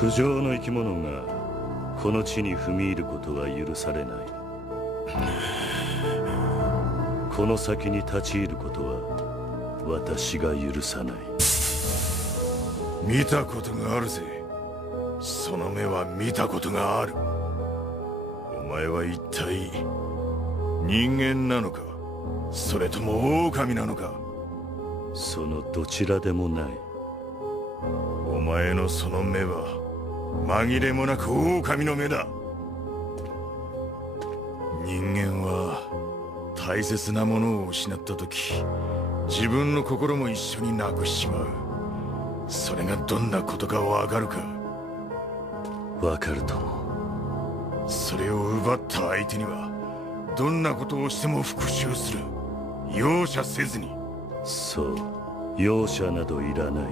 不浄の生き物がこの地に踏み入ることは許されない。この先に立ち入ることは私が許さない。見たことがあるぜ。その目は見たことがある。お前は一体人間なのか、それとも狼なのか。そのどちらでもない。お前のその目は紛れもなく狼の目だ。人間は大切なものを失った時、自分の心も一緒になくしちまう。それがどんなことかわかるか。わかるとも。それを奪った相手にはどんなことをしても復讐する。容赦せずに。そう、容赦などいらない。